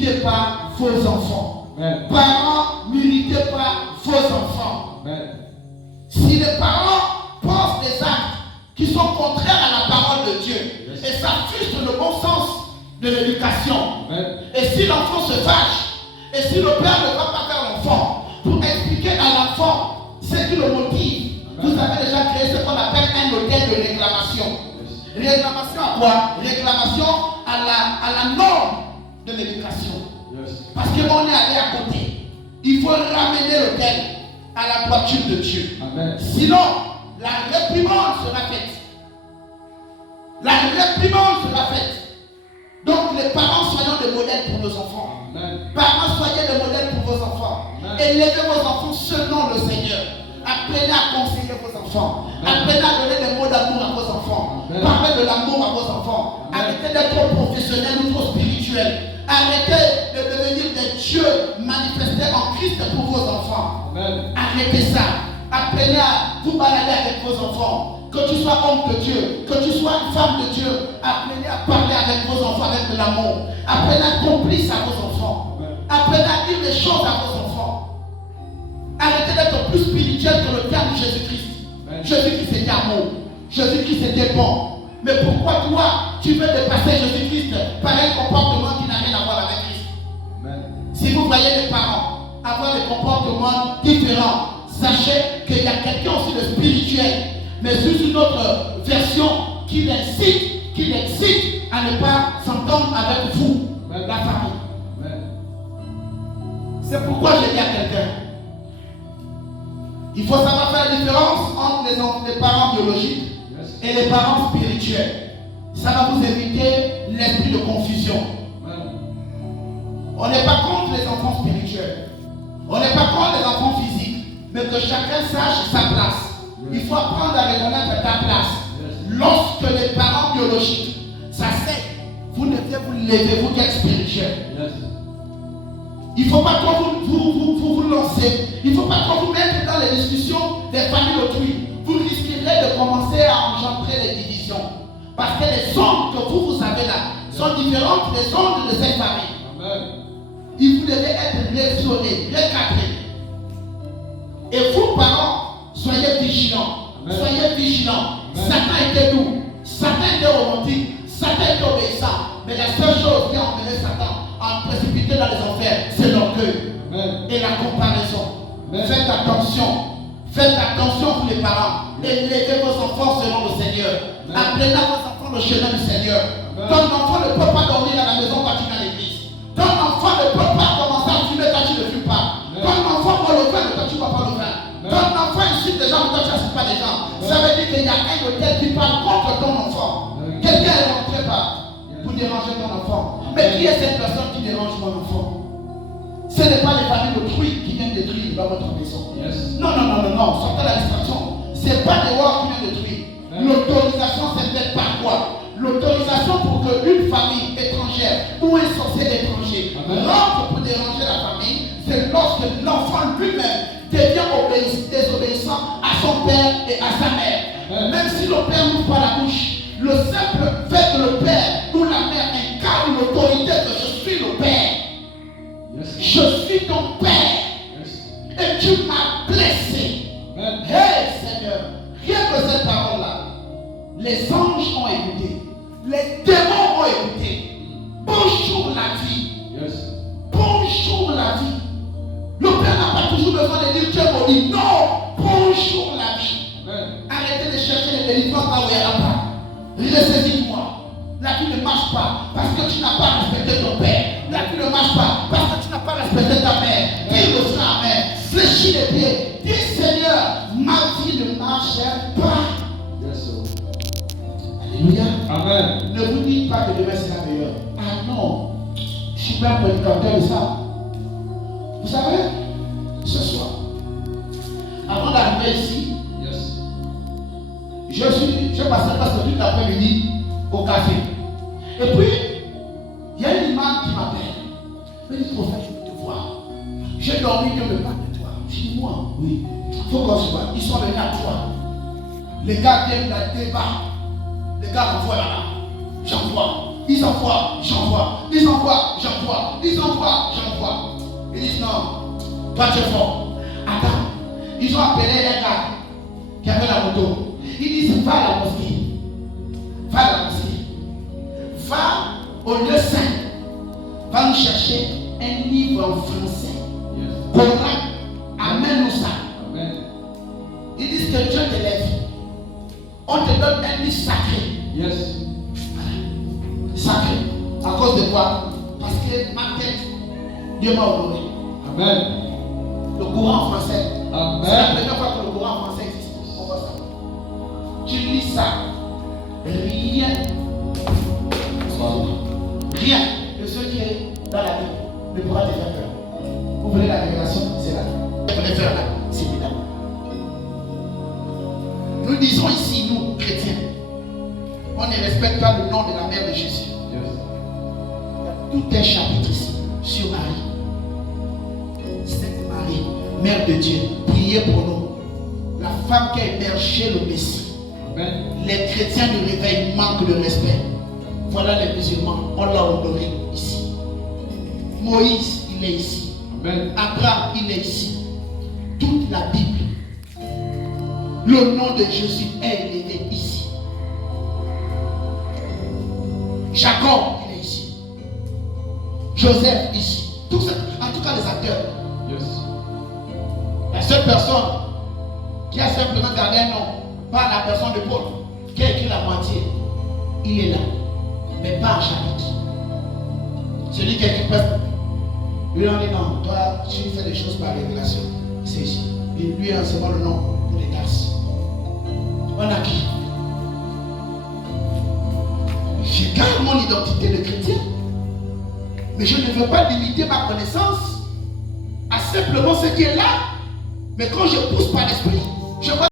n'irritez pas vos enfants. Amen. Parents, n'irritez pas vos enfants. Amen. Si les parents pensent des actes qui sont contraires à la parole de Dieu, Yes. et ça frustre le bon sens de l'éducation, Amen. et si l'enfant se fâche, et si le père ne va pas faire l'enfant, pour expliquer à l'enfant ce qui le motive, vous avez déjà créé ce qu'on appelle un hôtel de réclamation. Yes. Réclamation à quoi? Réclamation à la norme de l'éducation. Yes. Parce qu'on est allé à côté. Il faut ramener l'hôtel à la droiture de Dieu. Amen. Sinon, la réprimande sera faite. La réprimande sera faite. Donc les parents, soyons des modèles pour nos enfants. Amen. Parents, soyez des modèles pour vos enfants. Amen. Élevez vos enfants selon le Seigneur. Apprenez à conseiller vos enfants. Amen. Apprenez à donner des mots d'amour à vos enfants. Amen. Parlez de l'amour à vos enfants. Amen. Arrêtez d'être trop professionnels ou trop spirituels. Arrêtez de devenir des dieux manifestés en Christ pour vos enfants. Amen. Arrêtez ça. Apprenez à vous balader avec vos enfants. Que tu sois homme de Dieu, que tu sois une femme de Dieu, apprenez à parler avec vos enfants avec de l'amour. Apprenez à être complice à vos enfants. Apprenez à dire les choses à vos enfants. Arrêtez d'être plus spirituel que le Père de Jésus-Christ. Jésus-Christ était amour. Jésus-Christ était bon. Mais pourquoi toi, tu veux dépasser Jésus-Christ par un comportement qui n'a rien à voir avec Christ? Amen. Si vous voyez les parents avoir des comportements différents, sachez qu'il y a quelqu'un aussi de spirituel, mais sous une autre version qui l'excite à ne pas s'entendre avec vous, la famille. Amen. C'est pourquoi je dis à quelqu'un, il faut savoir faire la différence entre les parents biologiques Yes. et les parents spirituels. Ça va vous éviter l'esprit de confusion. Amen. On n'est pas contre les enfants spirituels. On n'est pas contre les enfants physiques. Mais que chacun sache sa place. Il faut apprendre à reconnaître ta place. Lorsque les parents biologiques, ça sait, vous devez vous lever, vous êtes spirituel. Yes. Il ne faut pas trop vous lancer. Il ne faut pas trop vous mettre dans les discussions des familles autrui. Vous risquerez de commencer à engendrer les divisions. Parce que les ondes que vous avez là sont différentes des ondes de cette famille. Amen. Et vous devez être raisonné, recadré. Et vous, parents, soyez vigilants. Amen. Soyez vigilants. Amen. Satan était doux. Satan était romantique. Satan était obéissant. Mais la seule chose qui a emmené Satan à précipiter dans les enfers, c'est l'orgueil et la comparaison. Amen. Faites attention. Faites attention, vous les parents. Élevez vos enfants selon le Seigneur. Amen. Apprenez à vos enfants le chemin du Seigneur. Amen. Ton enfant ne peut pas dormir à la maison quand tu vas à l'église. Ton enfant ne peut pas commencer à fumer quand tu ne fumes pas. Amen. Ton enfant boit le vin quand tu ne bois pas le vin. Amen. Ton enfant insulte des gens quand tu n'insultes pas des gens. Ça veut dire qu'il y a un hôtel qui parle contre ton enfant. Amen. Quelqu'un est rentré pour déranger ton enfant. Mais qui est cette personne qui dérange mon enfant? Ce n'est pas les familles d'autrui qui viennent détruire dans votre maison. Yes. Non, non, non, non, non, sortez la distraction. Ce n'est pas des rois qui viennent détruire. L'autorisation, c'est faite par quoi? L'autorisation pour qu'une famille étrangère ou un sorcier étranger Amen. rentre pour déranger la famille, c'est lorsque l'enfant lui-même devient désobéissant à son père et à sa mère. Amen. Même si le père n'ouvre pas la bouche, le simple fait que le père ou la mère incarne l'autorité que je suis le père. Yes. Je suis ton père Yes. et tu m'as blessé. Amen. Hey Seigneur, rien que cette parole-là, les anges ont écouté, les démons ont écouté. Bonjour la vie, Yes. bonjour la vie. Le Père n'a pas toujours besoin de dire tu es maudit. Non, bonjour la vie. Amen. Arrêtez de chercher les délivrances là où il n'y en a pas. Ressaisis-moi. La vie ne marche pas parce que tu n'as pas respecté ton père. La vie ne marche pas parce que tu n'as pas respecté ta mère. Dis le sang, amen. Fléchis les pieds. Dis Seigneur, ma vie ne marche pas. Yes, sir. Alléluia. Amen. Ne vous dites pas que demain sera meilleur. Ah non, je ne suis pas un prédicateur de ça. Vous savez, ce soir, avant d'arriver ici, Yes. je passais presque toute l'après-midi au café. Et puis, il y a une imam qui m'appelle. Il me dit, prophète, je veux te voir. J'ai dormi, Dieu me parle de toi. Je dis, moi, oui. Il faut qu'on se voit. Ils sont venus à toi. Les gars viennent la débat. Les gars m'envoient là-bas. J'envoie. Ils envoient, j'envoie. Ils envoient, j'envoie. Ils envoient, j'envoie. Ils disent non, toi tu es fort. Attends, ils ont appelé un gars qui avait la moto. Ils disent va à la mosquée. Va à la mosquée. Va au lieu saint. Va nous chercher un livre en français. Coran. Amène-nous ça. Amen. Ils disent que Dieu t'élève. On te donne un livre sacré. Yes. Sacré. À cause de quoi? Parce que ma tête, Dieu m'a honoré. Amen. Le courant en français. C'est la Amen. première fois que le courant en français existe. On voit ça. Tu lis ça. Rien. Rien de ce qui est dans la Bible ne pourra te faire peur. Vous voulez la révélation? C'est là. Vous voulez faire là? C'est là. Nous disons ici, nous, chrétiens, on ne respecte pas le nom de la mère de Jésus. Yes. Il y a tout un chapitre ici sur Marie. Sainte Marie, Mère de Dieu, priez pour nous. La femme qui a hébergé le Messie. Amen. Les chrétiens du réveil manquent de respect. Voilà les musulmans, on l'a honoré ici. Moïse, il est ici. Amen. Abraham, il est ici. Toute la Bible, le nom de Jésus est élevé ici. Jacob, il est ici. Joseph, ici. Tout ça, en tout cas les acteurs. Yes. La seule personne qui a simplement gardé un nom, pas la personne de Paul, qui a écrit la moitié, il est là. Mais pas en chapitre. Celui qui a écrit presque. Lui, on dit non, toi, tu fais des choses par révélation. C'est ici. Et lui, c'est seulement le nom pour les tasses. On a qui? Je garde mon identité de chrétien. Mais je ne veux pas limiter ma connaissance à simplement ce qui est là. Mais quand je pousse par l'esprit, je vois